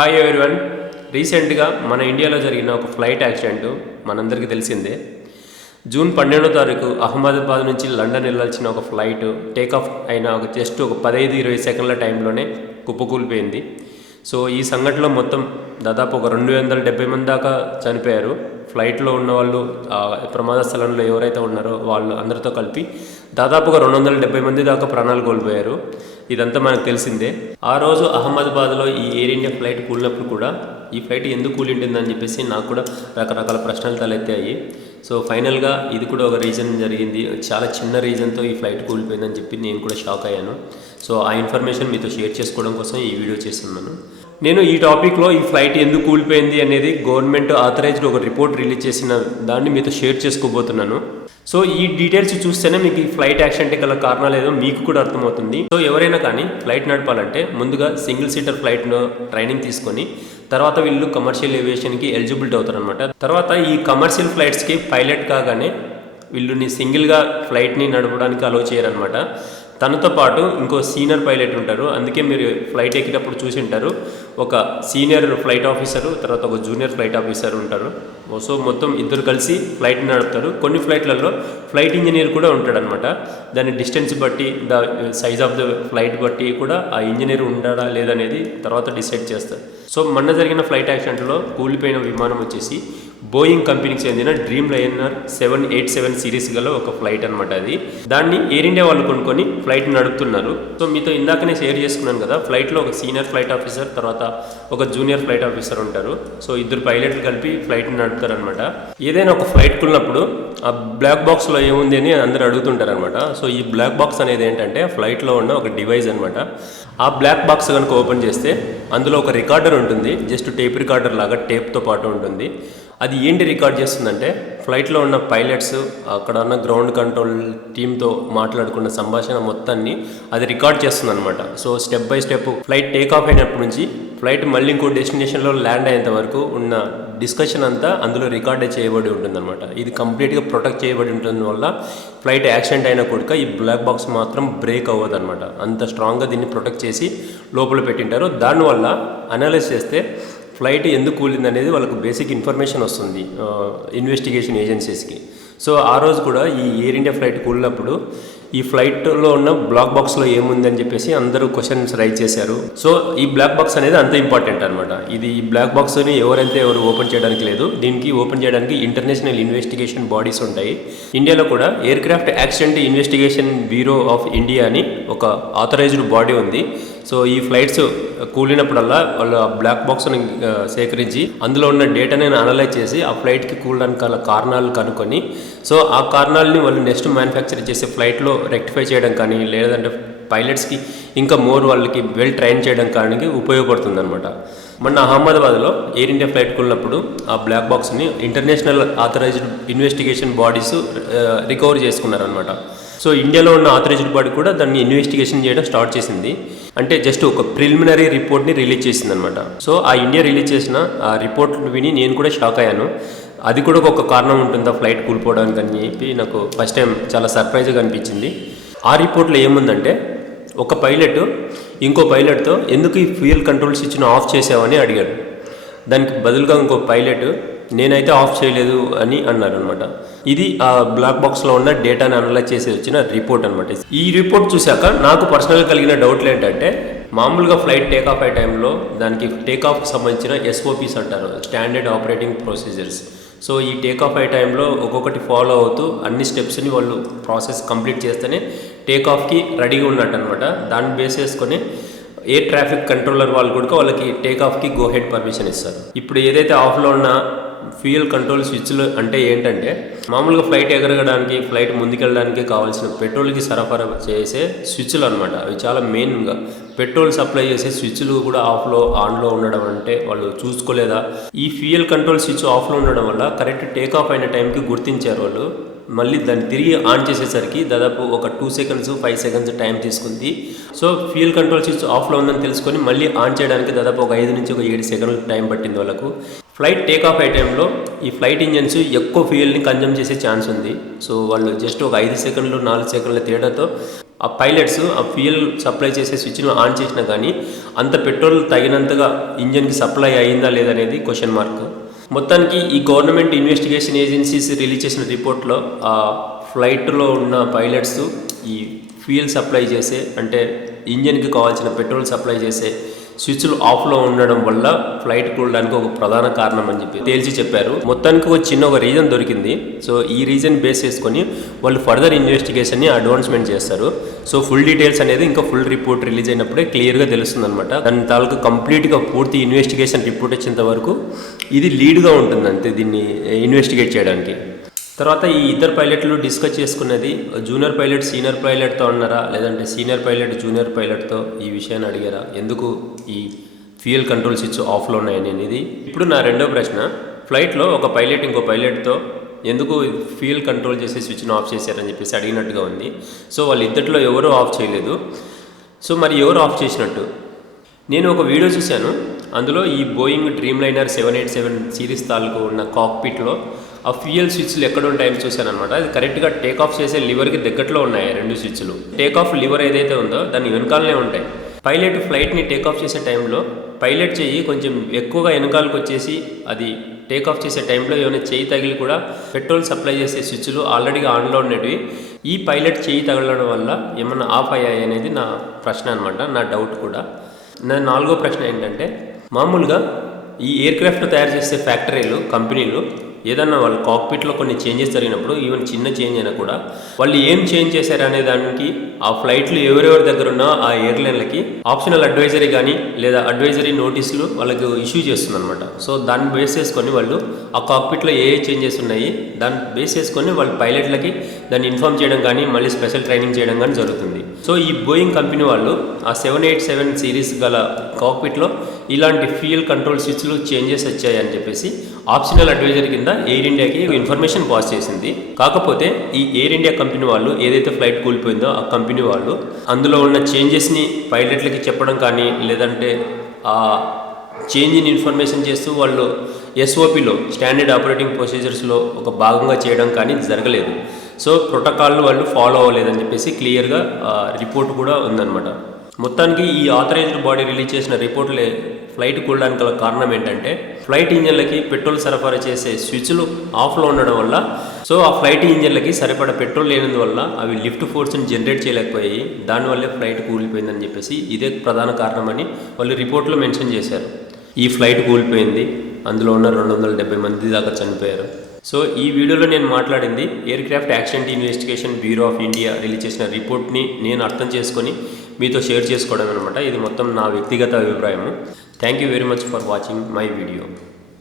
Hi everyone. రీసెంట్గా మన ఇండియాలో జరిగిన ఒక ఫ్లైట్ యాక్సిడెంట్ మనందరికీ తెలిసిందే. జూన్ 12వ తారీఖు అహ్మదాబాద్ నుంచి లండన్ వెళ్ళాల్సిన ఒక ఫ్లైట్ టేకాఫ్ అయిన జస్ట్ ఒక 15-20 సెకండ్ల టైంలోనే కుప్పకూలిపోయింది. సో ఈ సంఘటనలో మొత్తం దాదాపు ఒక 270 మంది దాకా చనిపోయారు. ఫ్లైట్లో ఉన్న వాళ్ళు, ప్రమాద స్థలంలో ఎవరైతే ఉన్నారో వాళ్ళు అందరితో కలిపి దాదాపుగా 270 మంది దాకా ప్రాణాలు కోల్పోయారు. ఇదంతా మనకు తెలిసిందే. ఆ రోజు అహ్మదాబాద్లో ఈ ఎయిర్ ఇండియా ఫ్లైట్ కూలినప్పుడు కూడా ఈ ఫ్లైట్ ఎందుకు కూలింటుందని చెప్పేసి నాకు కూడా రకరకాల ప్రశ్నలు తలెత్తాయి. సో ఫైనల్గా ఇది కూడా ఒక రీజన్ జరిగింది. చాలా చిన్న రీజన్తో ఈ ఫ్లైట్ కూలిపోయిందని చెప్పి నేను కూడా షాక్ అయ్యాను. సో ఆ ఇన్ఫర్మేషన్ మీతో షేర్ చేసుకోవడం కోసం ఈ వీడియో చేస్తున్నాను. నేను ఈ టాపిక్లో ఈ ఫ్లైట్ ఎందుకు కూలిపోయింది అనేది గవర్నమెంట్ ఆథరైజ్డ్ ఒక రిపోర్ట్ రిలీజ్ చేసిన దాన్ని మీతో షేర్ చేసుకోబోతున్నాను. సో ఈ డీటెయిల్స్ చూస్తేనే మీకు ఈ ఫ్లైట్ యాక్సిడెంట్ గల కారణాలు ఏదో మీకు కూడా అర్థమవుతుంది. సో ఎవరైనా కానీ ఫ్లైట్ నడపాలంటే ముందుగా సింగిల్ సీటర్ ఫ్లైట్లో ట్రైనింగ్ తీసుకొని తర్వాత వీళ్ళు కమర్షియల్ ఏవియేషన్కి ఎలిజిబిలిటీ అవుతారనమాట. తర్వాత ఈ కమర్షియల్ ఫ్లైట్స్కి పైలట్ కాగానే వీళ్ళని సింగిల్గా ఫ్లైట్ని నడపడానికి అలో చేయరనమాట. తనతో పాటు ఇంకో సీనియర్ పైలట్ ఉంటారు. అందుకే మీరు ఫ్లైట్ ఎక్కేటప్పుడు చూసి ఉంటారు, ఒక సీనియర్ ఫ్లైట్ ఆఫీసరు, తర్వాత ఒక జూనియర్ ఫ్లైట్ ఆఫీసర్ ఉంటారు. సో మొత్తం ఇద్దరు కలిసి ఫ్లైట్ని నడుపుతారు. కొన్ని ఫ్లైట్లలో ఫ్లైట్ ఇంజనీర్ కూడా ఉంటాడనమాట. దాని డిస్టెన్స్ బట్టి, the size of the flight బట్టి కూడా ఆ ఇంజనీర్ ఉంటాడా లేదనేది తర్వాత డిసైడ్ చేస్తారు. సో మొన్న జరిగిన ఫ్లైట్ యాక్సిడెంట్లో కూలిపోయిన విమానం వచ్చేసి బోయింగ్ కంపెనీకి చెందిన డ్రీమ్లైనర్ 787 సిరీస్ గల ఒక ఫ్లైట్ అనమాట. అది దాన్ని ఎయిర్ ఇండియా వాళ్ళు కొనుక్కొని ఫ్లైట్ నడుపుతున్నారు. సో మీతో ఇందాకనే షేర్ చేసుకున్నాను కదా, ఫ్లైట్లో ఒక సీనియర్ ఫ్లైట్ ఆఫీసర్, తర్వాత ఒక జూనియర్ ఫ్లైట్ ఆఫీసర్ ఉంటారు. సో ఇద్దరు పైలట్లు కలిపి ఫ్లైట్ని నడుపుతారు అనమాట. ఏదైనా ఒక ఫ్లైట్ కున్నప్పుడు ఆ బ్లాక్ బాక్స్లో ఏముంది అని అందరూ అడుగుతుంటారు అనమాట. సో ఈ బ్లాక్ బాక్స్ అనేది ఏంటంటే ఫ్లైట్లో ఉన్న ఒక డివైస్ అనమాట. ఆ బ్లాక్ బాక్స్ కనుక ఓపెన్ చేస్తే అందులో ఒక రికార్డర్ ఉంటుంది. జస్ట్ టేప్ రికార్డర్ లాగా టేప్తో పాటు ఉంటుంది. అది ఏంటి రికార్డ్ చేస్తుందంటే ఫ్లైట్లో ఉన్న పైలట్స్, అక్కడ ఉన్న గ్రౌండ్ కంట్రోల్ టీంతో మాట్లాడుకున్న సంభాషణ మొత్తాన్ని అది రికార్డ్ చేస్తుంది అనమాట. So step by step flight take off అయినప్పటి నుంచి ఫ్లైట్ మళ్ళీ ఇంకో డెస్టినేషన్లో ల్యాండ్ అయ్యేంత వరకు ఉన్న డిస్కషన్ అంతా అందులో రికార్డ్ చేయబడి ఉంటుందన్నమాట. ఇది కంప్లీట్గా ప్రొటెక్ట్ చేయబడి ఉంటుంది వల్ల ఫ్లైట్ యాక్సిడెంట్ అయినా కూడా ఈ బ్లాక్ బాక్స్ మాత్రం బ్రేక్ అవ్వదు అనమాట. అంత స్ట్రాంగ్గా దీన్ని ప్రొటెక్ట్ చేసి లోపల పెట్టింటారు. దానివల్ల అనలైజ్ చేస్తే ఫ్లైట్ ఎందుకు కూలింది అనేది వాళ్ళకు బేసిక్ ఇన్ఫర్మేషన్ వస్తుంది ఇన్వెస్టిగేషన్ ఏజెన్సీస్కి. సో ఆ రోజు కూడా ఈ ఎయిర్ ఇండియా ఫ్లైట్ కూలినప్పుడు ఈ ఫ్లైట్లో ఉన్న బ్లాక్ బాక్స్లో ఏముందని చెప్పేసి అందరూ క్వశ్చన్స్ రైజ్ చేశారు. సో ఈ బ్లాక్ బాక్స్ అనేది అంత ఇంపార్టెంట్ అనమాట. ఈ బ్లాక్ బాక్స్ని ఎవరు ఓపెన్ చేయడానికి లేదు. దీనికి ఓపెన్ చేయడానికి ఇంటర్నేషనల్ ఇన్వెస్టిగేషన్ బాడీస్ ఉంటాయి. ఇండియాలో కూడా air craft accident investigation bureau of India అని ఒక ఆథరైజ్డ్ బాడీ ఉంది. సో ఈ ఫ్లైట్స్ కూలినప్పుడల్లా వాళ్ళు ఆ బ్లాక్ బాక్స్ని సేకరించి అందులో ఉన్న డేటాని అనలైజ్ చేసి ఆ ఫ్లైట్కి కూలడానికి గల కారణాలు కనుక్కొని, సో ఆ కారణాలని వాళ్ళు నెక్స్ట్ మ్యానుఫ్యాక్చర్ చేసే ఫ్లైట్లో రెక్టిఫై చేయడం కానీ, లేదంటే పైలట్స్కి ఇంకా మోర్ వాళ్ళకి వెల్ ట్రైన్ చేయడం కానీ ఉపయోగపడుతుంది అనమాట. మొన్న అహ్మదాబాద్లో ఎయిర్ ఇండియా ఫ్లైట్ కూలినప్పుడు ఆ బ్లాక్ బాక్స్ని international authorized investigation bodies recover చేసుకున్నారనమాట. సో ఇండియాలో ఉన్న ఆథరైజ్డ్ బాడీ కూడా దాన్ని ఇన్వెస్టిగేషన్ చేయడం స్టార్ట్ చేసింది. అంటే జస్ట్ ఒక ప్రిలిమినరీ రిపోర్ట్ని రిలీజ్ చేసింది అనమాట. సో ఆ ఇండియా రిలీజ్ చేసిన ఆ రిపోర్ట్ విని నేను కూడా షాక్ అయ్యాను. అది కూడా ఒక కారణం ఉంటుందా ఫ్లైట్ కూలిపోవడానికి అని చెప్పి నాకు ఫస్ట్ టైం చాలా సర్ప్రైజ్గా అనిపించింది. ఆ రిపోర్ట్లో ఏముందంటే ఒక పైలట్ ఇంకో పైలట్తో ఎందుకు ఈ ఫ్యూయల్ కంట్రోల్ స్విచ్ను ఆఫ్ చేసావని అడిగాడు. దానికి బదులుగా ఇంకో పైలట్ నేనైతే ఆఫ్ చేయలేదు అని అన్నారు అనమాట. ఇది ఆ బ్లాక్ బాక్స్లో ఉన్న డేటాని అనలైజ్ చేసి వచ్చిన రిపోర్ట్ అనమాట. ఈ రిపోర్ట్ చూశాక నాకు పర్సనల్గా కలిగిన డౌట్లు ఏంటంటే, మామూలుగా ఫ్లైట్ టేక్ ఆఫ్ అయ్యే టైంలో దానికి టేక్ ఆఫ్కి సంబంధించిన SOPs అంటారు, స్టాండర్డ్ ఆపరేటింగ్ ప్రొసీజర్స్. సో ఈ టేక్ ఆఫ్ అయ్యే టైంలో ఒక్కొక్కటి ఫాలో అవుతూ అన్ని స్టెప్స్ని వాళ్ళు ప్రాసెస్ కంప్లీట్ చేస్తేనే టేక్ ఆఫ్కి రెడీగా ఉన్నట్టు అనమాట. దాన్ని బేస్ చేసుకొని ఎయిర్ ట్రాఫిక్ కంట్రోలర్ వాళ్ళు కూడా వాళ్ళకి టేక్ ఆఫ్కి గో హెడ్ పర్మిషన్ ఇస్తారు. ఇప్పుడు ఏదైతే ఆఫ్లో ఉన్న ఫ్యూయల్ కంట్రోల్ స్విచ్లు అంటే ఏంటంటే, మామూలుగా ఫ్లైట్ ఎగరగడానికి, ఫ్లైట్ ముందుకెళ్ళడానికి కావాల్సిన పెట్రోల్కి సరఫరా చేసే స్విచ్లు అనమాట. అవి చాలా మెయిన్గా పెట్రోల్ సప్లై చేసే స్విచ్లు కూడా ఆఫ్లో ఆన్లో ఉండడం అంటే వాళ్ళు చూసుకోలేదా? ఈ ఫ్యూయల్ కంట్రోల్ స్విచ్ ఆఫ్లో ఉండడం వల్ల కరెక్ట్ టేక్ ఆఫ్ అయిన టైంకి గుర్తించారు వాళ్ళు. మళ్ళీ దాన్ని తిరిగి ఆన్ చేసేసరికి దాదాపు ఒక 2 సెకండ్స్ 5 సెకండ్స్ టైం తీసుకుంది. సో ఫ్యూయల్ కంట్రోల్ స్విచ్ ఆఫ్లో ఉందని తెలుసుకొని మళ్ళీ ఆన్ చేయడానికి దాదాపు ఒక 5 నుంచి 7 సెకండ్లు టైం పట్టింది వాళ్ళకు. ఫ్లైట్ టేక్ ఆఫ్ అయ్యే టైంలో ఈ ఫ్లైట్ ఇంజన్స్ ఎక్కువ ఫ్యూయల్ని కన్జ్యూమ్ చేసే ఛాన్స్ ఉంది. సో వాళ్ళు జస్ట్ ఒక 5 సెకండ్లు 4 సెకండ్ల తేడాతో ఆ పైలట్స్ ఆ ఫ్యూయల్ సప్లై చేసే స్విచ్ను ఆన్ చేసినా కానీ అంత పెట్రోల్ తగినంతగా ఇంజన్కి సప్లై అయిందా లేదనేది క్వశ్చన్ మార్క్. మొత్తానికి ఈ గవర్నమెంట్ ఇన్వెస్టిగేషన్ ఏజెన్సీస్ రిలీజ్ చేసిన రిపోర్ట్లో ఆ ఫ్లైట్లో ఉన్న పైలట్స్ ఈ ఫ్యూయల్ సప్లై చేసే అంటే ఇంజన్కి కావాల్సిన పెట్రోల్ సప్లై చేసే స్విచ్లు ఆఫ్లో ఉండడం వల్ల ఫ్లైట్ కూలడానికి ఒక ప్రధాన కారణం అని చెప్పి తేల్చి చెప్పారు. మొత్తానికి ఒక రీజన్ దొరికింది. సో ఈ రీజన్ బేస్ చేసుకొని వాళ్ళు ఫర్దర్ ఇన్వెస్టిగేషన్ని అడ్వాన్స్మెంట్ చేస్తారు. సో ఫుల్ డీటెయిల్స్ అనేది ఇంకా ఫుల్ రిపోర్ట్ రిలీజ్ అయినప్పుడే క్లియర్గా తెలుస్తుంది అనమాట. దాని తాలూకు కంప్లీట్గా పూర్తి ఇన్వెస్టిగేషన్ రిపోర్ట్ వచ్చేంత వరకు ఇది లీడ్గా ఉంటుంది అంతే దీన్ని ఇన్వెస్టిగేట్ చేయడానికి. తర్వాత ఈ ఇద్దరు పైలట్లు డిస్కస్ చేసుకున్నది జూనియర్ పైలట్ సీనియర్ పైలట్తో అన్నారా, లేదంటే సీనియర్ పైలట్ జూనియర్ పైలట్తో ఈ విషయాన్ని అడిగారా, ఎందుకు ఈ ఫ్యూయల్ కంట్రోల్ స్విచ్ ఆఫ్లో ఉన్నాయని అనేది. ఇప్పుడు నా రెండో ప్రశ్న, ఫ్లైట్లో ఒక పైలట్ ఇంకో పైలట్తో ఎందుకు ఫ్యూయల్ కంట్రోల్ చేసే స్విచ్ను ఆఫ్ చేశారని చెప్పేసి అడిగినట్టుగా ఉంది. సో వాళ్ళిద్దరిలో ఎవరూ ఆఫ్ చేయలేదు. సో మరి ఎవరు ఆఫ్ చేసినట్టు? నేను ఒక వీడియో చూశాను. అందులో ఈ బోయింగ్ డ్రీమ్ లైనర్ 787 సిరీస్ తాలూకు ఉన్న కాక్పిట్లో ఆ ఫ్యూయల్ స్విచ్లు ఎక్కడ ఉంటాయని చూశాను అనమాట. అది కరెక్ట్గా టేక్ ఆఫ్ చేసే లివర్కి దగ్గరలో ఉన్నాయి రెండు స్విచ్లు. టేక్ ఆఫ్ లివర్ ఏదైతే ఉందో దాని వెనకాలనే ఉంటాయి. పైలట్ ఫ్లైట్ని టేక్ ఆఫ్ చేసే టైంలో పైలట్ చెయ్యి కొంచెం ఎక్కువగా వెనకాలకు వచ్చేసి అది టేక్ ఆఫ్ చేసే టైంలో ఏమైనా చెయ్యి తగిలి కూడా పెట్రోల్ సప్లై చేసే స్విచ్లు ఆల్రెడీగా ఆన్లో ఉన్నవి ఈ పైలట్ చెయ్యి తగలడం వల్ల ఏమన్నా ఆఫ్ అయ్యాయి అనేది నా ప్రశ్న అనమాట, నా డౌట్ కూడా. నా నాలుగో ప్రశ్న ఏంటంటే, మామూలుగా ఈ ఎయిర్క్రాఫ్ట్ తయారు చేసే ఫ్యాక్టరీలు కంపెనీలు ఏదన్నా వాళ్ళ కాక్పిట్లో కొన్ని చేంజెస్ జరిగినప్పుడు ఈవెన్ చిన్న చేంజ్ అయినా కూడా వాళ్ళు ఏం చేంజ్ చేశారనే దానికి ఆ ఫ్లైట్లు ఎవరెవరి దగ్గర ఉన్న ఆ ఎయిర్లైన్లకి ఆప్షనల్ అడ్వైజరీ కానీ లేదా అడ్వైజరీ నోటీసులు వాళ్ళకు ఇష్యూ చేస్తుందన్నమాట. సో దాన్ని బేస్ చేసుకొని వాళ్ళు ఆ కాక్పిట్లో ఏ చేంజెస్ ఉన్నాయి దాన్ని బేస్ చేసుకొని వాళ్ళ పైలట్లకి దాన్ని ఇన్ఫార్మ్ చేయడం కానీ మళ్ళీ స్పెషల్ ట్రైనింగ్ చేయడం కానీ జరుగుతుంది. సో ఈ బోయింగ్ కంపెనీ వాళ్ళు ఆ 787 సిరీస్ గల కాక్పిట్లో ఇలాంటి ఫ్యూయల్ కంట్రోల్ స్విచ్లు చేంజెస్ వచ్చాయని చెప్పేసి ఆప్షనల్ అడ్వైజరీ కింద ఎయిర్ ఇండియాకి ఇన్ఫర్మేషన్ పాస్ చేసింది. కాకపోతే ఈ ఎయిర్ ఇండియా కంపెనీ వాళ్ళు ఏదైతే ఫ్లైట్ కూలిపోయిందో ఆ కంపెనీ వాళ్ళు అందులో ఉన్న చేంజెస్ని పైలట్లకి చెప్పడం కానీ లేదంటే ఆ చేంజ్ని ఇన్ఫర్మేషన్ చేస్తూ వాళ్ళు ఎస్ఓపిలో స్టాండర్డ్ ఆపరేటింగ్ ప్రొసీజర్స్లో ఒక భాగంగా చేయడం కానీ జరగలేదు. సో ప్రోటోకాల్ను వాళ్ళు ఫాలో అవ్వలేదని చెప్పేసి క్లియర్గా రిపోర్ట్ కూడా ఉందన్నమాట. మొత్తానికి ఈ ఆథరైజ్డ్ బాడీ రిలీజ్ చేసిన రిపోర్ట్లే ఫ్లైట్ కూలడానికి గల కారణం ఏంటంటే ఫ్లైట్ ఇంజన్లకి పెట్రోల్ సరఫరా చేసే స్విచ్లు ఆఫ్లో ఉండడం వల్ల సో ఆ ఫ్లైట్ ఇంజన్లకి సరిపడా పెట్రోల్ లేనందువల్ల అవి లిఫ్ట్ ఫోర్స్ని జనరేట్ చేయలేకపోయాయి. దానివల్లే ఫ్లైట్ కూలిపోయిందని చెప్పేసి ఇదే ప్రధాన కారణమని వాళ్ళు రిపోర్ట్లో మెన్షన్ చేశారు. ఈ ఫ్లైట్ కూలిపోయింది, అందులో ఉన్న 270 మంది దాకా చనిపోయారు. సో ఈ వీడియోలో నేను మాట్లాడింది aircraft accident investigation bureau of India release చేసిన రిపోర్ట్ని నేను అర్థం చేసుకొని మీతో షేర్ చేసుకోవడం అనమాట. ఇది మొత్తం నా వ్యక్తిగత అభిప్రాయము. Thank you very much for watching my video.